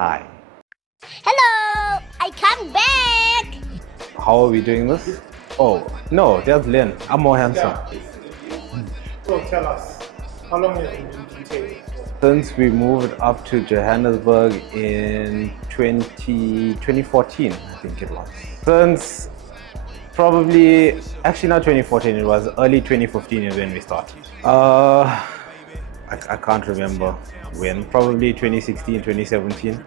Hi. Hello! I come back! How are we doing this? Oh, no, there's Len. I'm more handsome. So tell us, how long have you been detailing for? Since we moved up to Johannesburg in 2014, I think it was. Since probably, actually not 2014, it was early 2015 is when we started. I can't remember when, probably 2016, 2017,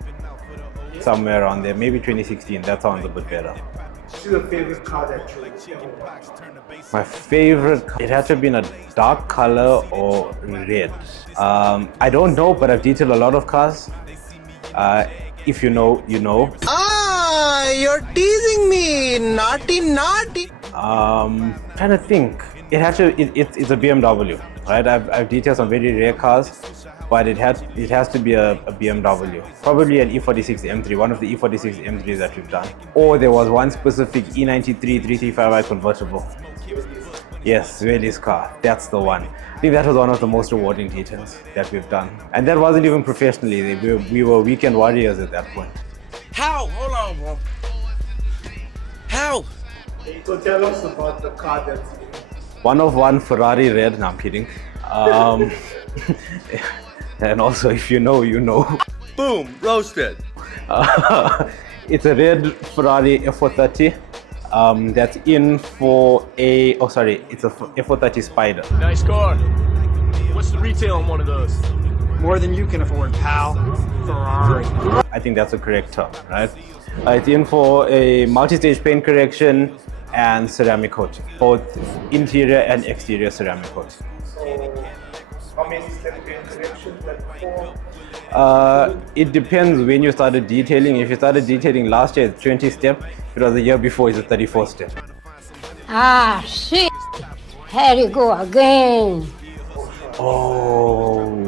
somewhere around there, maybe 2016, that sounds a bit better. What's your favorite car that you ever bought? My favorite, it had to have been a dark color or red. I don't know, but I've detailed a lot of cars. If you know, you know. Ah, you're teasing me, naughty, naughty. Trying to think. It had to. It's a BMW, right? I've detailed some very rare cars, but it has to be a BMW. Probably an E46 M3, one of the E46 M3s that we've done. Or there was one specific E93 335i convertible. Yes, Willie's car. That's the one. I think that was one of the most rewarding details that we've done, and that wasn't even professionally. We were weekend warriors at that point. How? Hold on, bro. How? So tell us about the car that's in. One of one Ferrari red. No, I'm kidding. And also, if you know, you know. Boom, roasted. It's a red Ferrari F430. That's in for a. Oh, sorry, it's a F430 Spider. Nice car. What's the retail on one of those? More than you can afford, pal. Ferrari. I think that's the correct term, right? It's in for a multi-stage paint correction and ceramic coating, both interior and exterior ceramic coating. So how many step paint corrections that for? It depends when you started detailing. If you started detailing last year, it's 20 step. If it was the year before, it's a 34 step. Ah, shit! Here you go again. Oh.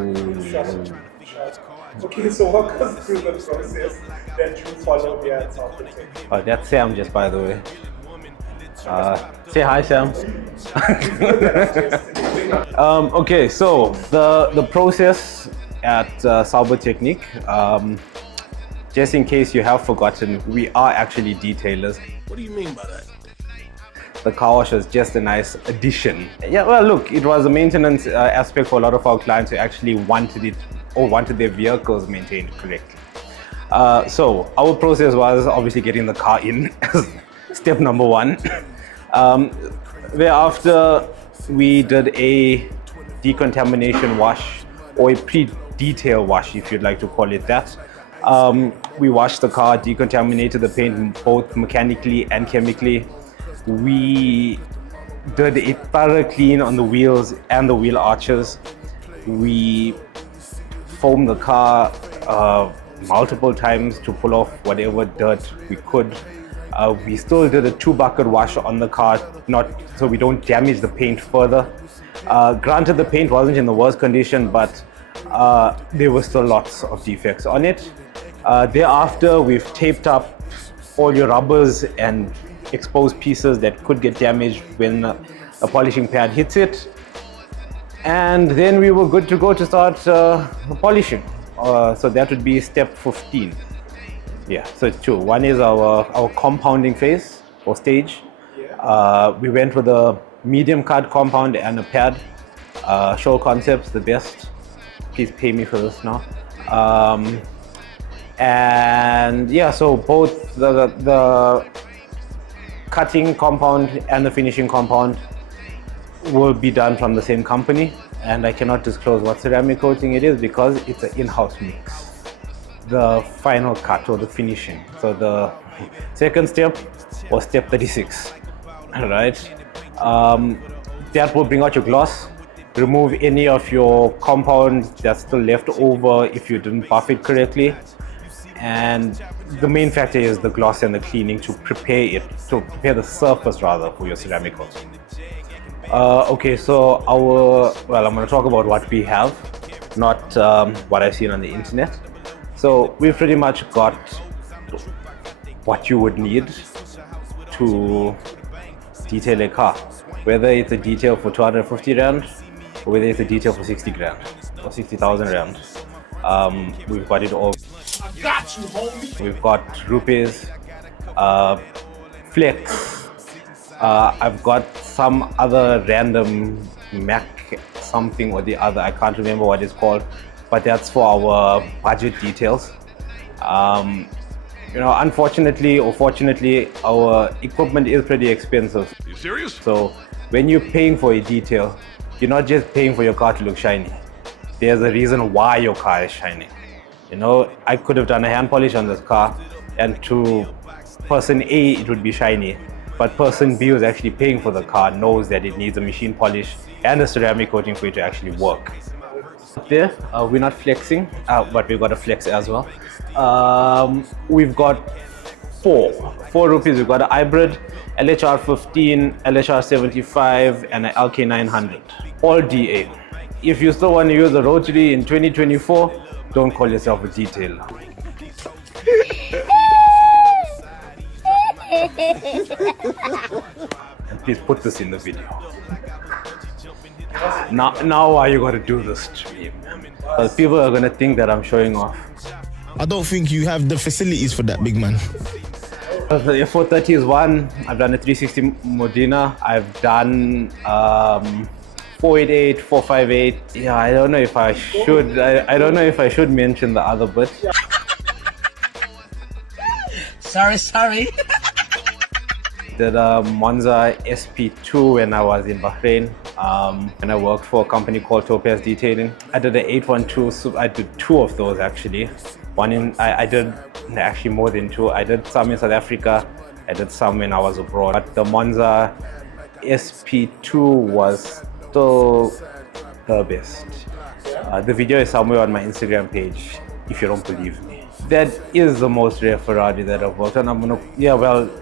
Okay, so walk us through the process that you follow here at Sauber Technik. Oh, that's Sam, just by the way. Say hi, Sam. Okay, so the process at Sauber Technik, just in case you have forgotten, we are actually detailers. What do you mean by that? The car wash was just a nice addition. Yeah, well, look, it was a maintenance aspect for a lot of our clients who actually wanted it or wanted their vehicles maintained correctly. So our process was obviously getting the car in as step number one. Thereafter, we did a decontamination wash or a pre-detail wash, if you'd like to call it that. We washed the car, decontaminated the paint both mechanically and chemically. We did a thorough clean on the wheels and the wheel arches. We foamed the car multiple times to pull off whatever dirt we could. We still did a 2-bucket wash on the car, not so we don't damage the paint further. Granted, the paint wasn't in the worst condition, but there were still lots of defects on it. Thereafter, we've taped up all your rubbers and exposed pieces that could get damaged when a polishing pad hits it. And then we were good to go to start polishing. So that would be step 15. Yeah, so it's two. One is our compounding phase or stage. We went with a medium cut compound and a pad. Show Concepts, the best. Please pay me for this now. And yeah, so both the cutting compound and the finishing compound will be done from the same company. And I cannot disclose what ceramic coating it is because it's an in-house mix. The final cut or the finishing. So the second step was step 36. All right. That will bring out your gloss, remove any of your compound that's still left over if you didn't buff it correctly. And the main factor is the gloss and the cleaning to prepare the surface rather for your ceramic coating. Okay, so I'm going to talk about what we have, not what I've seen on the internet. So we've pretty much got what you would need to detail a car, whether it's a detail for 250 rand or whether it's a detail for 60 grand or 60,000 rand. We've got it all. I got you, homie. We've got rupees, flex. I've got some other random Mac something or the other. I can't remember what it's called, but that's for our budget details. You know, unfortunately or fortunately, our equipment is pretty expensive. You serious? So when you're paying for a detail, you're not just paying for your car to look shiny. There's a reason why your car is shiny. You know, I could have done a hand polish on this car, and to person A it would be shiny, but person B who's actually paying for the car knows that it needs a machine polish and a ceramic coating for it to actually work. There, we're not flexing, but we've got a flex as well. We've got four rupees. We've got a hybrid, LHR 15, LHR 75, and an LK 900, all DA. If you still want to use a rotary in 2024, don't call yourself a detailer. And please put this in the video. Now why you gotta do this to me? Because people are gonna think that I'm showing off. I don't think you have the facilities for that, big man. The F430 is one. I've done a 360 Modena. I've done 488, 458. Yeah, I don't know if I should. I don't know if I should mention the other bit. Sorry. Did a Monza SP2 when I was in Bahrain. And I worked for a company called Topaz Detailing. I did an 812. I did two of those actually. One in I did actually more than two. I did some in South Africa. I did some when I was abroad. But the Monza SP2 was still the best. The video is somewhere on my Instagram page if you don't believe me. That is the most rare Ferrari that I've worked on.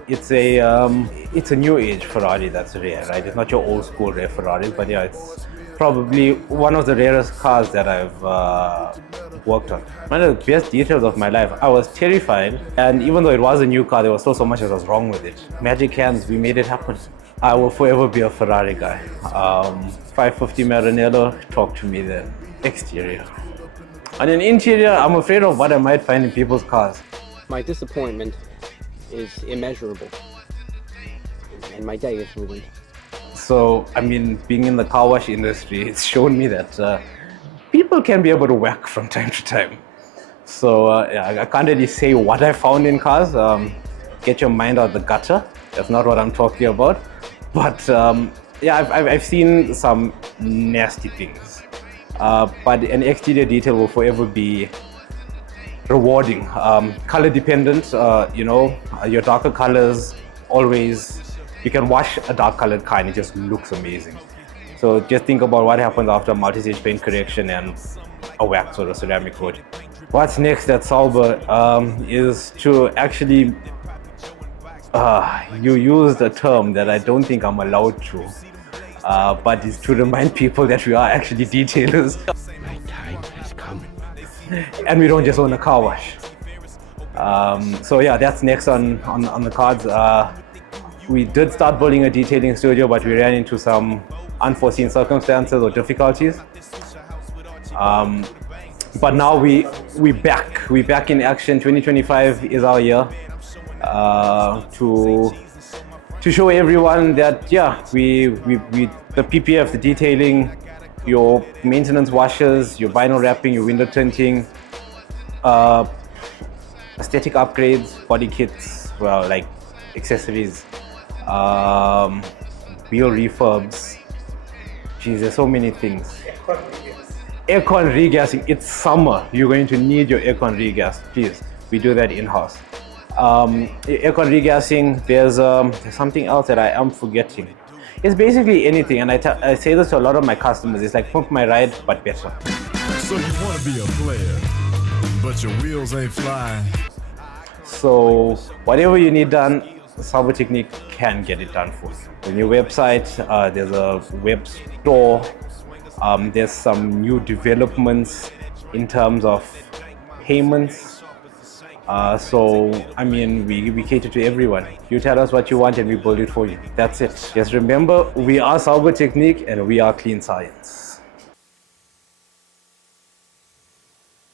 It's a new age Ferrari that's rare, right? It's not your old school rare Ferraris, but yeah, it's probably one of the rarest cars that I've worked on. One of the best details of my life. I was terrified, and even though it was a new car, there was still so much that was wrong with it. Magic hands, we made it happen. I will forever be a Ferrari guy. 550 Maranello, talk to me then. Exterior. On an interior, I'm afraid of what I might find in people's cars. My disappointment is immeasurable, and my day is ruined. So, I mean, being in the car wash industry, it's shown me that people can be able to whack from time to time. So, yeah, I can't really say what I found in cars. Get your mind out the gutter. That's not what I'm talking about. But yeah, I've seen some nasty things. But an exterior detail will forever be rewarding. Color dependent, you know, your darker colors always, you can wash a dark colored car and it just looks amazing. So just think about what happens after a multi-stage paint correction and a wax or a ceramic coat. What's next at Sauber is to actually, you used a term that I don't think I'm allowed to. But it's to remind people that we are actually detailers. My time has come. And we don't just own a car wash. So yeah, that's next on the cards. We did start building a detailing studio, but we ran into some unforeseen circumstances or difficulties. But now we're back in action. 2025 is our year to show everyone that yeah, we the PPF, the detailing, your maintenance washes, your vinyl wrapping, your window tinting, aesthetic upgrades, body kits, well, like accessories, wheel refurbs. Geez, there's so many things. Aircon regassing. It's summer. You're going to need your aircon regas. Please, we do that in-house. Aircon regassing. There's something else that I am forgetting. It's basically anything, and I say this to a lot of my customers. It's like pump my ride, but better. So you want to be a player, but your wheels ain't flying. So whatever you need done, Sauber Technik can get it done for you. On your website, there's a web store. There's some new developments in terms of payments. So, I mean, we cater to everyone. You tell us what you want and we build it for you. That's it. Just remember, we are Sauber Technik and we are clean science.